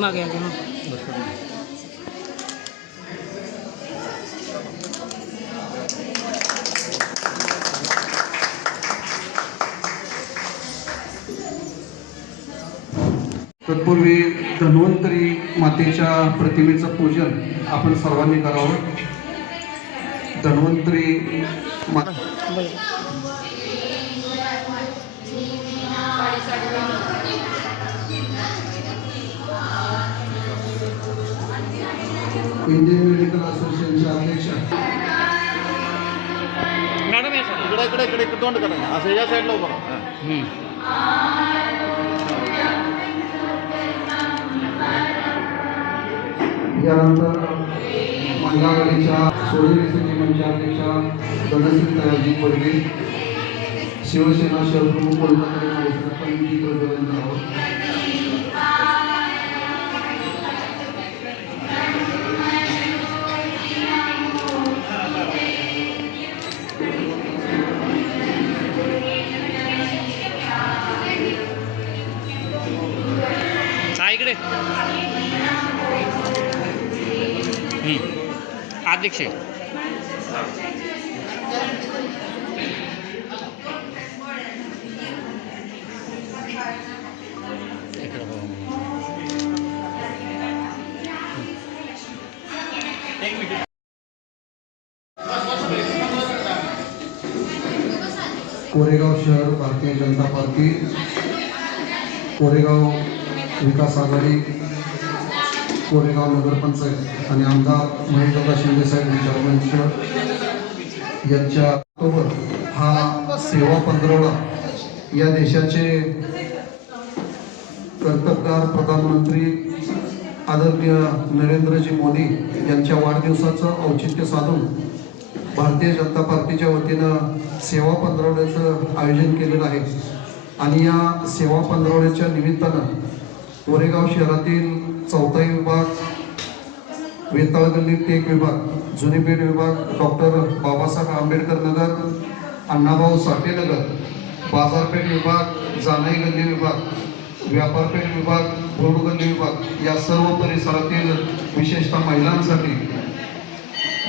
मागे तत्पूर्वी धन्वंतरी मातेच्या प्रतिमेचं पूजन आपण सर्वांनी करावं. धन्वंतरी माता इंडियन मेडिकल असोसिएशनचे अध्यक्ष मॅडम इकडे तोंड करा असं या साईडला उभं यानंतर महिला आघाडीच्या सोनेरी संजीवनच्या अध्यक्षा धनश्री तयाजी पडगे, शिवसेना शहर प्रमुख इकडे अध्यक्ष कोरेगाव शहर भारतीय जनता पार्टी, कोरेगाव विकास आघाडी, कोरेगाव नगरपंचायत आणि आमदार महेशदादा शिंदे साहेब यांच्या यांच्या हा सेवा पंधरवडा या देशाचे कर्तबगार प्रधानमंत्री आदरणीय नरेंद्रजी मोदी यांच्या वाढदिवसाचं औचित्य साधून भारतीय जनता पार्टीच्या वतीनं सेवा पंधरवड्याचं आयोजन केलेलं आहे. आणि या सेवा पंधरवड्याच्या निमित्तानं कोरेगाव शहरातील 4था विभाग, वेताळ गल्ली टेक विभाग, जुनीपेठ विभाग, डॉक्टर बाबासाहेब आंबेडकर नगर, अण्णाभाऊ साठे नगर, बाजारपेठ विभाग, जानाई गल्ली विभाग, व्यापारपेठ विभाग, बोर्ड गल्ली विभाग या सर्व परिसरातील विशेषतः महिलांसाठी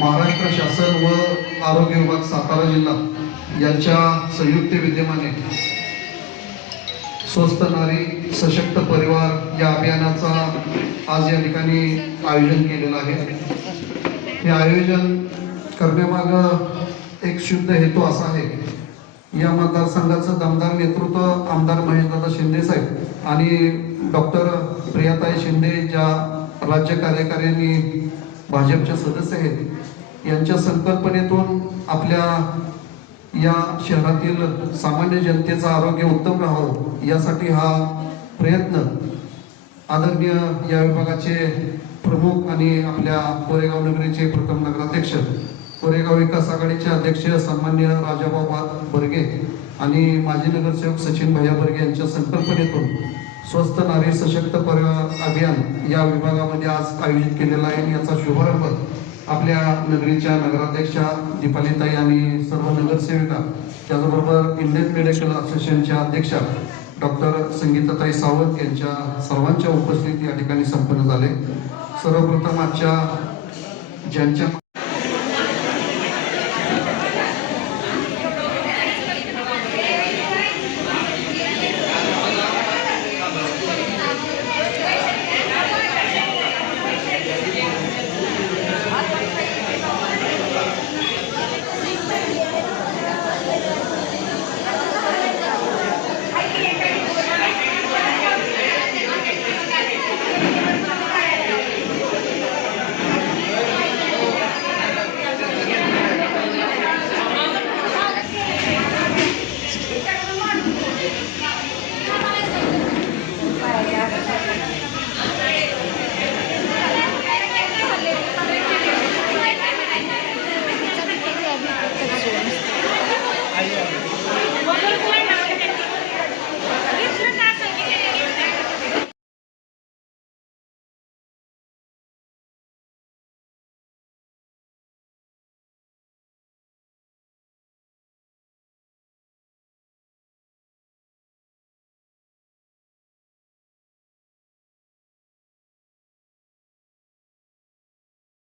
महाराष्ट्र शासन व आरोग्य विभाग सातारा जिल्हा यांच्या संयुक्त विद्यमाने स्वस्थ नारी सशक्त परिवार या अभियानाचा आज या ठिकाणी आयोजन केलेलं आहे. हे आयोजन करण्यामागं एक शुद्ध हेतू असा आहे, या मतदारसंघाचं दमदार नेतृत्व आमदार महेशदादा शिंदे साहेब आणि डॉक्टर प्रियाताई शिंदे ज्या राज्य कार्यकारिणी भाजपच्या सदस्य आहेत, यांच्या संकल्पनेतून आपल्या या शहरातील सामान्य जनतेचं आरोग्य उत्तम राहावं यासाठी हा प्रयत्न आदरणीय या विभागाचे प्रमुख आणि आपल्या कोरेगाव नगरीचे प्रथम नगराध्यक्ष, कोरेगाव विकास आघाडीचे अध्यक्ष सन्मान्य राजाभाऊ बर्गे आणि माजी नगरसेवक सचिन भैया बर्गे यांच्या संकल्पनेतून स्वस्थ नारी सशक्त परिवार अभियान या विभागामध्ये आज आयोजित केलेला आहे. याचा शुभारंभ आपल्या नगरीच्या नगराध्यक्षा दीपालीताई आणि सर्व नगरसेविका, त्याचबरोबर इंडियन मेडिकल असोसिएशनच्या अध्यक्षा डॉक्टर संगीताताई सावंत यांच्या सर्वांच्या उपस्थितीत या ठिकाणी संपन्न झाले. सर्वप्रथम आजच्या ज्यांच्या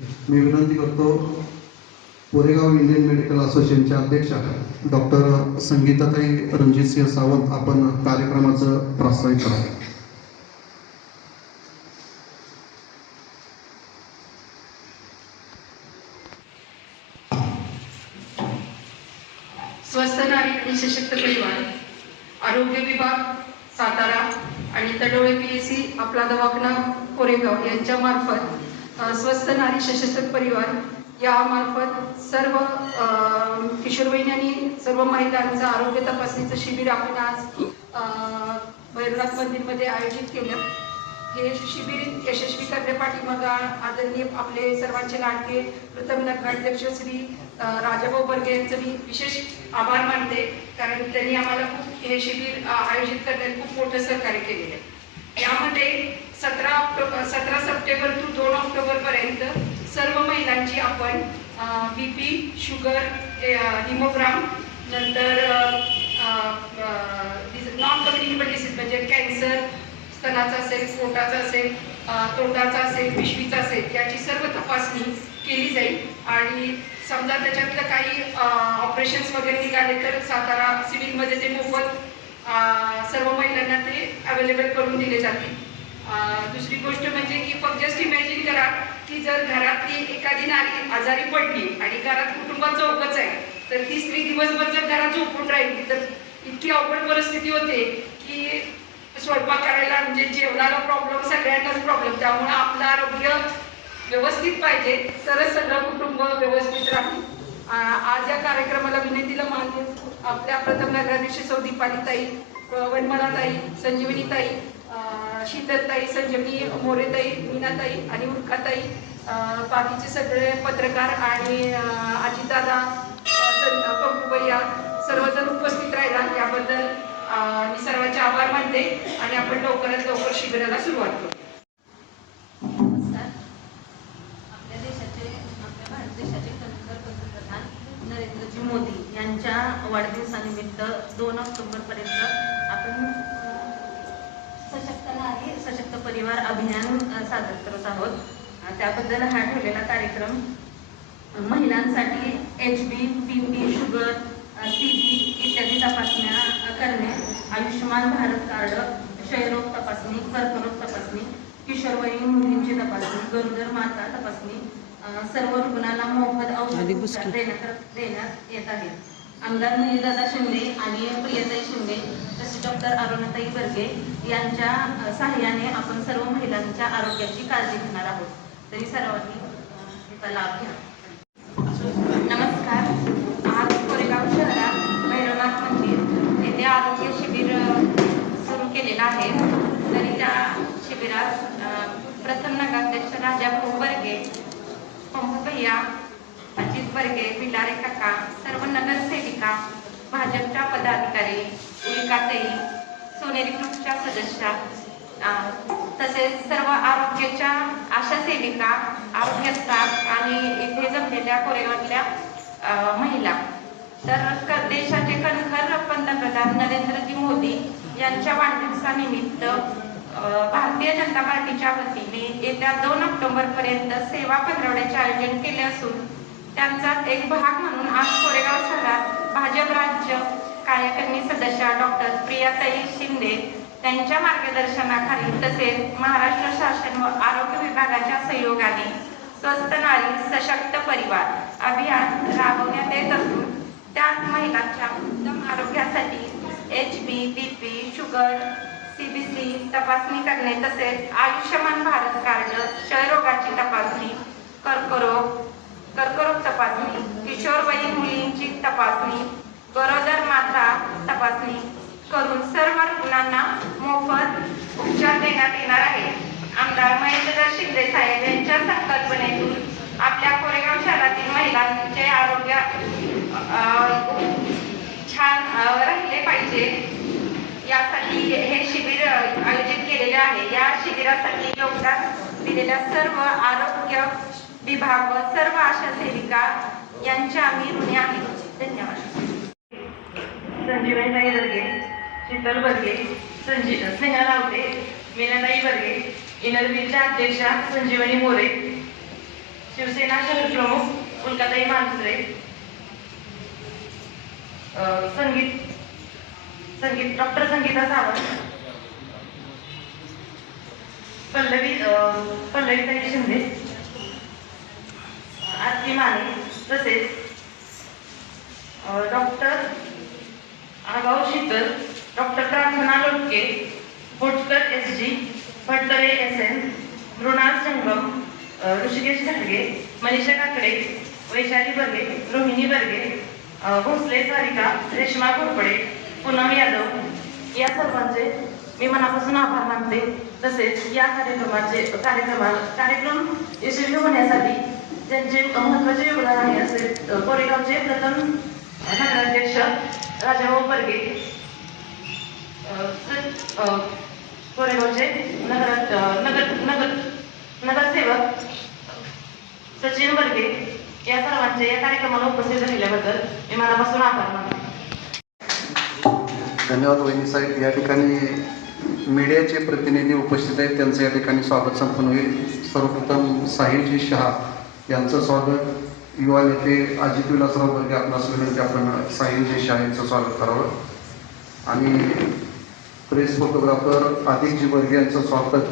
मी विनंती करतो कोरेगाव इंडियन मेडिकल असोसिएशनच्या अध्यक्षा डॉक्टर संगीताताई रणजितसिंह सावंत आपण कार्यक्रमाचं प्रास्ताविक करा. स्वस्थ नारी आणि सशक्त परिवार, आरोग्य विभाग सातारा आणि तडोळे PSC आपला दवाखाना कोरेगाव यांच्या मार्फत स्वस्थ नारी सशक्त परिवार यामार्फत सर्व किशोरवयीन आणि सर्व महिलांचं आरोग्य तपासणीचं शिबिर आपण आज भैरवनाथ मंदिरमध्ये आयोजित केलं. हे शिबिर यशस्वी करण्यापाठीमागे आदरणीय आपले सर्वांचे लाडके प्रथम नगराध्यक्ष श्री राजाभाऊ बर्गे यांचं मी विशेष आभार मानते, कारण त्यांनी आम्हाला खूप हे शिबिर आयोजित करण्यात खूप मोठं सहकार्य केलेलं आहे. यामध्ये 17 सप्टेंबर ते 2 ऑक्टोबर पर्यंत सर्व महिलांची आपण BP, शुगर, हिमोग्राम, नंतर नॉन कम्युनिकेबल डिसीज म्हणजे कॅन्सर, स्तनाचा असेल, पोटाचा असेल, तोंडाचा असेल, पिशवीचा असेल, याची सर्व तपासणी केली जाईल. आणि समजा त्याच्यातलं काही ऑपरेशन्स वगैरे निघाले तर सातारा सिव्हिलमध्ये ते मोफत सर्व महिलांना ते अवेलेबल करून दिले जातील. दुसरी गोष्ट म्हणजे की फक्त जस्ट इमॅजिन करा की जर घरातली एखादी नारी आजारी पडली आणि घरात कुटुंबात चौकच आहे, तर ती स्त्री दिवसभर जर घरात झोपून राहिली तर इतकी अवघड परिस्थिती होते की स्वयंपाक करायला म्हणजे जेवणाला प्रॉब्लेम, सगळ्यांनाच प्रॉब्लेम. त्यामुळे आपलं आरोग्य व्यवस्थित पाहिजे तरच सगळं कुटुंब व्यवस्थित राहील. आज या कार्यक्रमाला विनंतीला मान देऊन आपल्या प्रथम नगराध्यक्ष सौ दीपालीताई, वनमालाताई, संजीवनीताई, शीतलताई, संजीवनी मोरेताई, मीनाताई आणि उल्काताई, बाकीचे सगळे पत्रकार आणि अजितदादा, पंकुबैया सर्वजण उपस्थित राहिला याबद्दल मी सर्वांचे आभार मानते आणि आपण लवकरात लवकर शिबिराला सुरुवात करू. नमस्कार. आपल्या भारत देशाचे पंतप्रधान नरेंद्रजी मोदी यांच्या वाढदिवसानिमित्त 2 ऑक्टोबरपर्यंत आपण सशक्त नारी सशक्त परिवार अभियान सादर करत आहोत. त्याबद्दल हा ठेवलेला कार्यक्रम महिलांसाठी HB, BP, शुगर, TB इत्यादी तपासण्या करणे, आयुष्यमान भारत कार्ड, क्षयरोग तपासणी, कर्करोग तपासणी, किशोरवयीन मुलींची तपासणी, गरोदर माता तपासणी, सर्व रुग्णांना मोफत औषध देण्यात येत आहे. आमदार मुनीदादा शिंदे आणि प्रियताई शिंदे तसेच डॉक्टर अरुणाताई बर्गे यांच्या सहाय्याने आपण सर्व महिलांच्या आरोग्याची काळजी घेणार आहोत. तरी सर्वांनी याचा लाभ घ्या. नमस्कार. आज कोरेगाव शहरात भैरवनाथ मंदिर येथे आरोग्य शिबिर सुरू केलेलं आहे. तरी त्या शिबिरात प्रथम नगराध्यक्ष राजाभाऊ बर्गे, पंकू भैया, अजित बर्गे, बिलारे काका, सर्व नगरसेविका, भाजपच्या पदाधिकारी, उल्काताई, सोनेरी ग्रुपच्या सदस्या, तसेच सर्व आरोग्याच्या आशा सेविका, आरोग्य स्टाफ आणि इथे जमलेल्या कोरेगावातल्या महिला. तर देशाचे कणखर पंतप्रधान नरेंद्रजी मोदी यांच्या वाढदिवसानिमित्त भारतीय जनता पार्टीच्या वतीने येत्या 2 ऑक्टोबरपर्यंत सेवा पंधरवड्याचे आयोजन केले असून त्यांचा एक भाग म्हणून आज कोरेगाव शहरात भाजप राज्य कार्यकारिणी सदस्य डॉक्टर प्रियाताई शिंदे त्यांच्या मार्गदर्शनाखाली तसेच महाराष्ट्र शासन व आरोग्य विभागाच्या सहयोगाने स्वस्थ नारी सशक्त परिवार अभियान राबवण्यात येत असून त्यात महिलांच्या उत्तम आरोग्यासाठी HB, BP, शुगर, CBC तपासणी करणे तसेच आयुष्यमान भारत कार्ड, क्षयरोगाची तपासणी, कर्करोग तपासणी, किशोरवयीन मुलींची तपासणी, गरोदर माता तपासणी करून सर्व रुग्णांना मोफत उपचार देण्यात येणार आहे. आमदार महेंद्र शिंदे साहेब यांच्या संकल्पनेतून आपल्या कोरेगाव शहरातील महिलांचे आरोग्य छान राहिले पाहिजे यासाठी हे शिबिर आयोजित केलेले आहे. या शिबिरासाठी योगदान दिलेल्या सर्व आरोग्य विभाग व सर्व आशा सेविका यांच्या आम्ही ऋणी आहेत. धन्यवाद. संजीवनीताई बर्गे, शीतल बर्गे, स्नेहा रावते, मीनाताई बर्गे, इनरवीरच्या अध्यक्षा संजीवनी मोरे, शिवसेना शहर प्रमुख उल्काताई मानसरे, संगीत डॉक्टर संगीता सावंत, पल्लवीताई शिंदे, आरती माने, तसेच डॉक्टर आगाव शीतल, डॉक्टर प्रार्थना लोटके, भोटकर SG, भट्टरे SN, मृणाल संगम, ऋषिकेश घाटगे, मनीषा काकडे, वैशाली बर्गे, रोहिणी बर्गे, भोसले सारिका, रेश्मा घोरपडे, पूनम यादव या सर्वांचे मी मनापासून आभार मानते. तसेच या कार्यक्रम यशस्वी होण्यासाठी त्यांचे महत्त्वाचे योगदान आहे असे कोरेगावचे प्रथम नगराध्यक्ष राजाभाऊ बर्गे, कोरेगावचे नगरसेवक सचिन बर्गे या सर्वांचे या कार्यक्रमाला उपस्थित राहिल्याबद्दल मी मनापासून आभार मानते. धन्यवाद वहिनी साहेब. या ठिकाणी मीडियाचे प्रतिनिधी उपस्थित आहेत, त्यांचं या ठिकाणी स्वागत संपन्न होईल. सर्वप्रथम साहिलजी शहा यांचं स्वागत. युवा नेते अजित विलासराव बर्गे आपणास विनंती, आपण साहिलजी शहा यांचं स्वागत करावं. आणि प्रेस फोटोग्राफर आदिकजी बर्गे यांचं स्वागत